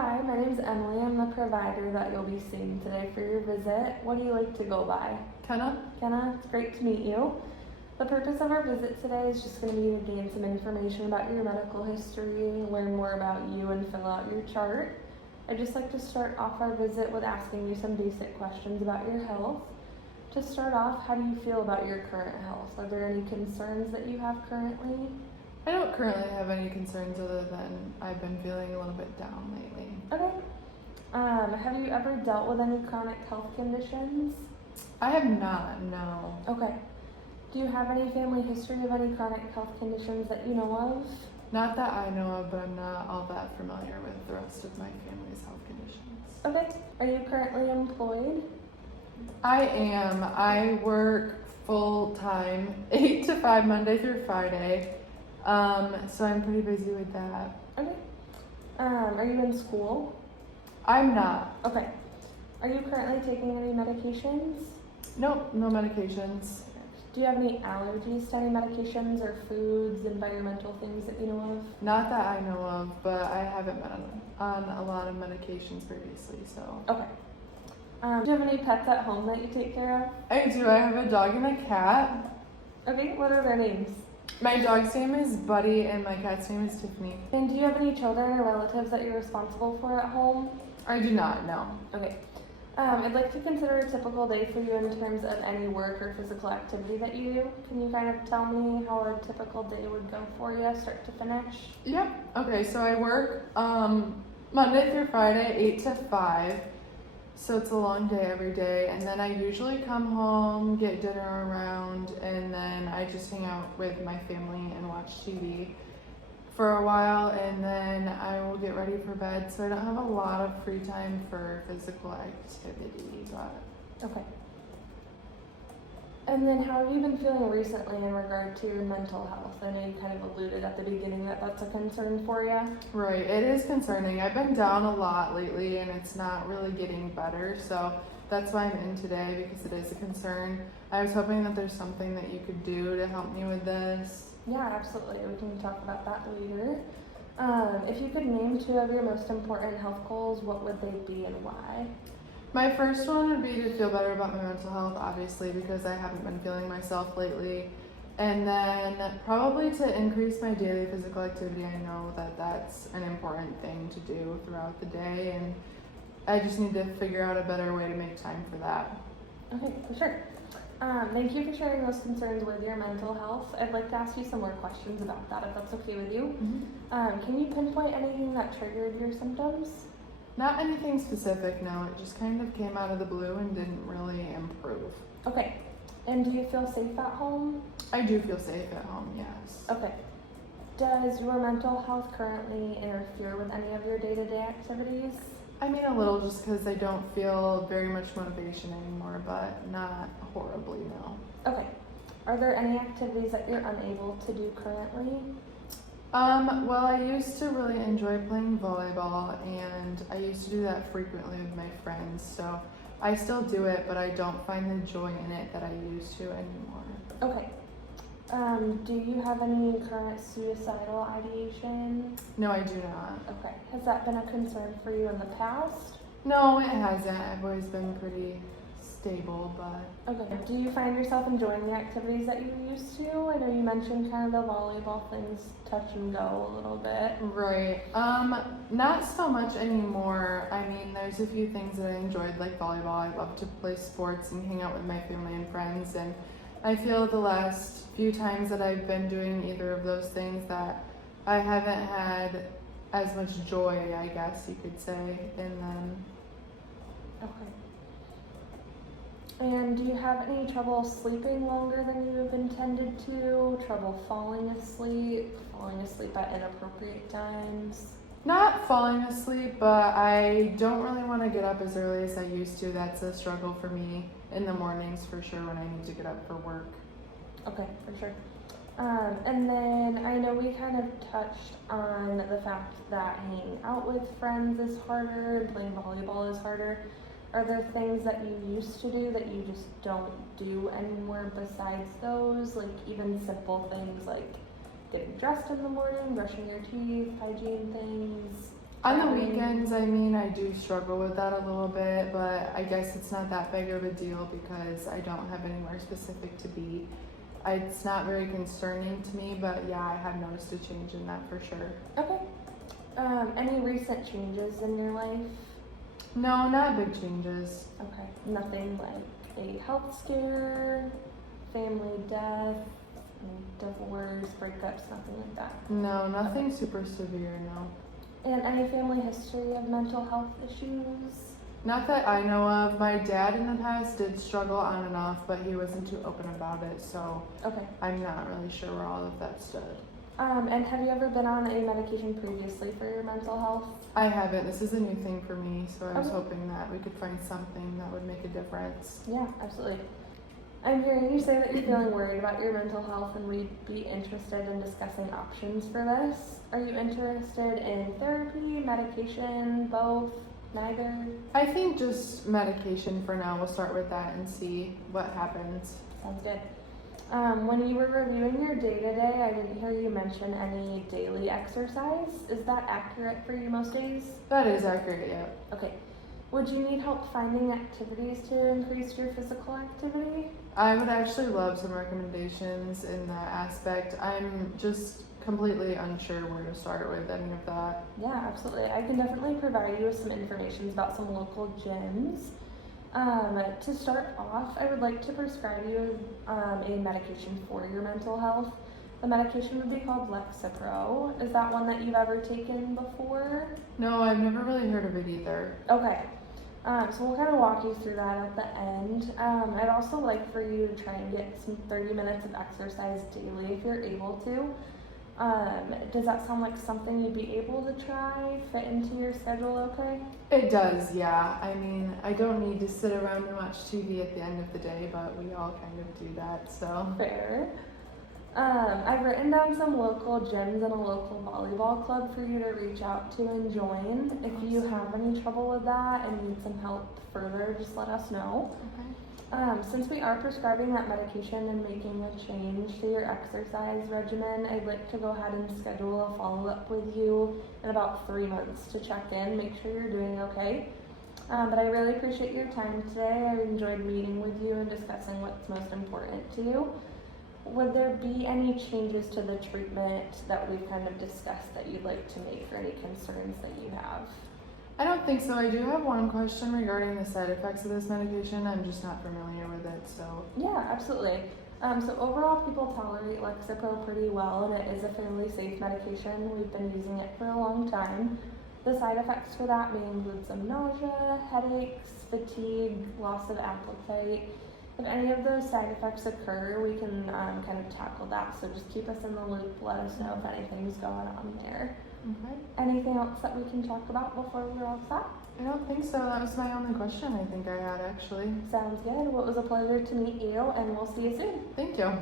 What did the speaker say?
Hi, my name's Emily. I'm the provider that you'll be seeing today for your visit. What do you like to go by? Kenna? Kenna, it's great to meet you. The purpose of our visit today is just going to be to gain some information about your medical history, learn more about you, and fill out your chart. I'd just like to start off our visit with asking you some basic questions about your health. To start off, how do you feel about your current health? Are there any concerns that you have currently? I don't currently have any concerns other than I've been feeling a little bit down lately. Okay. Have you ever dealt with any chronic health conditions? I have not, no. Okay. Do you have any family history of any chronic health conditions that you know of? Not that I know of, but I'm not all that familiar with the rest of my family's health conditions. Okay. Are you currently employed? I am. I work full time, 8 to 5, Monday through Friday. So I'm pretty busy with that. Okay. Are you in school? I'm not. Okay. Are you currently taking any medications? Nope, no medications. Do you have any allergies to any medications or foods, environmental things that you know of? Not that I know of, but I haven't been on a lot of medications previously, so. Okay. Do you have any pets at home that you take care of? I do. I have a dog and a cat. Okay, what are their names? My dog's name is Buddy and my cat's name is Tiffany. And do you have any children or relatives that you're responsible for at home? I do not, no. Okay. I'd like to consider a typical day for you in terms of any work or physical activity that you do. Can you kind of tell me how a typical day would go for you, start to finish? Yep. Okay, so I work Monday through Friday, 8 to 5. So it's a long day every day. And then I usually come home, get dinner around, and then I just hang out with my family and watch TV for a while, and then I will get ready for bed. So I don't have a lot of free time for physical activity, but Okay. And then how have you been feeling recently in regard to your mental health? I know you kind of alluded at the beginning that that's a concern for you. right, it is concerning. I've been down a lot lately and it's not really getting better, so that's why I'm in today, because it is a concern. I was hoping that there's something that you could do to help me with this. Yeah, absolutely. We can talk about that later. If you could name two of your most important health goals, what would they be and why? My first one would be to feel better about my mental health, obviously, because I haven't been feeling myself lately. And then probably to increase my daily physical activity. I know that that's an important thing to do throughout the day, and I just need to figure out a better way to make time for that. Okay, for sure. Thank you for sharing those concerns with your mental health. I'd like to ask you some more questions about that, if that's okay with you. Can you pinpoint anything that triggered your symptoms? Not anything specific, no. It just kind of came out of the blue and didn't really improve. Okay. And do you feel safe at home? I do feel safe at home, yes. Okay. Does your mental health currently interfere with any of your day-to-day activities? I mean, a little, just because I don't feel very much motivation anymore, but not horribly, no. Okay. Are there any activities that you're unable to do currently? Well, I used to really enjoy playing volleyball, and I used to do that frequently with my friends, so I still do it, but I don't find the joy in it that I used to anymore. Okay. Do you have any current suicidal ideation? No, I do not. Okay. Has that been a concern for you in the past? No, it hasn't. I've always been pretty stable, but Okay. Do you find yourself enjoying the activities that you used to? I know you mentioned kind of the volleyball things touch and go a little bit. right. Not so much anymore. I mean, there's a few things that I enjoyed, like volleyball. I love to play sports and hang out with my family and friends, and I feel the last few times that I've been doing either of those things that I haven't had as much joy, I guess you could say, in them. Okay. And do you have any trouble sleeping longer than you have intended to? Trouble falling asleep at inappropriate times? Not falling asleep, but I don't really want to get up as early as I used to. That's a struggle for me in the mornings for sure when I need to get up for work. Okay, for sure. And then I know we kind of touched on the fact that hanging out with friends is harder and playing volleyball is harder. Are there things that you used to do that you just don't do anymore besides those? Like even simple things like getting dressed in the morning, brushing your teeth, hygiene things? On the traveling? weekends, I mean, I do struggle with that a little bit, but I guess it's not that big of a deal because I don't have anywhere specific to be. It's not very concerning to me, but yeah, I have noticed a change in that for sure. Okay. Any recent changes in your life? No, not big changes. Okay. Nothing like a health scare, family death, divorce, breakups, nothing like that. No, nothing super severe, no. And any family history of mental health issues? Not that I know of. My dad in the past did struggle on and off, but he wasn't too open about it, so Okay. I'm not really sure where all of that stood. And have you ever been on a medication previously for your mental health? I haven't. This is a new thing for me, so I was Okay. hoping that we could find something that would make a difference. Yeah, absolutely. I'm hearing you say that you're feeling worried about your mental health and we'd be interested in discussing options for this. Are you interested in therapy, medication, both, neither? I think just medication for now. We'll start with that and see what happens. Sounds good. When you were reviewing your day-to-day, I didn't hear you mention any daily exercise. Is that accurate for you most days? That is accurate, yeah. Okay. Would you need help finding activities to increase your physical activity? I would actually love some recommendations in that aspect. I'm just completely unsure where to start with any of that. Yeah, absolutely. I can definitely provide you with some information about some local gyms. To start off, I would like to prescribe you a medication for your mental health. The medication would be called Lexapro. Is that one that you've ever taken before? No, I've never really heard of it either. Okay. So we'll kind of walk you through that at the end. I'd also like for you to try and get some 30 minutes of exercise daily if you're able to. Does that sound like something you'd be able to try, fit into your schedule okay? It does, yeah. I mean, I don't need to sit around and watch TV at the end of the day, but we all kind of do that, so. Fair. I've written down some local gyms and a local volleyball club for you to reach out to and join. If you have any trouble with that and need some help further, just let us know. Okay. Since we are prescribing that medication and making a change to your exercise regimen, I'd like to go ahead and schedule a follow-up with you in about 3 months to check in, make sure you're doing okay. But I really appreciate your time today. I enjoyed meeting with you and discussing what's most important to you. Would there be any changes to the treatment that we've kind of discussed that you'd like to make or any concerns that you have? I don't think so. I do have one question regarding the side effects of this medication. I'm just not familiar with it, so. Yeah, absolutely. So overall, people tolerate Lexapro pretty well, and it is a fairly safe medication. We've been using it for a long time. The side effects for that may include some nausea, headaches, fatigue, loss of appetite. If any of those side effects occur, we can kind of tackle that. So just keep us in the loop. Let us know if anything's going on there. Okay. Anything else that we can talk about before we're all set? I don't think so. That was my only question I think I had, actually. Sounds good. Well, it was a pleasure to meet you, and we'll see you soon. Thank you.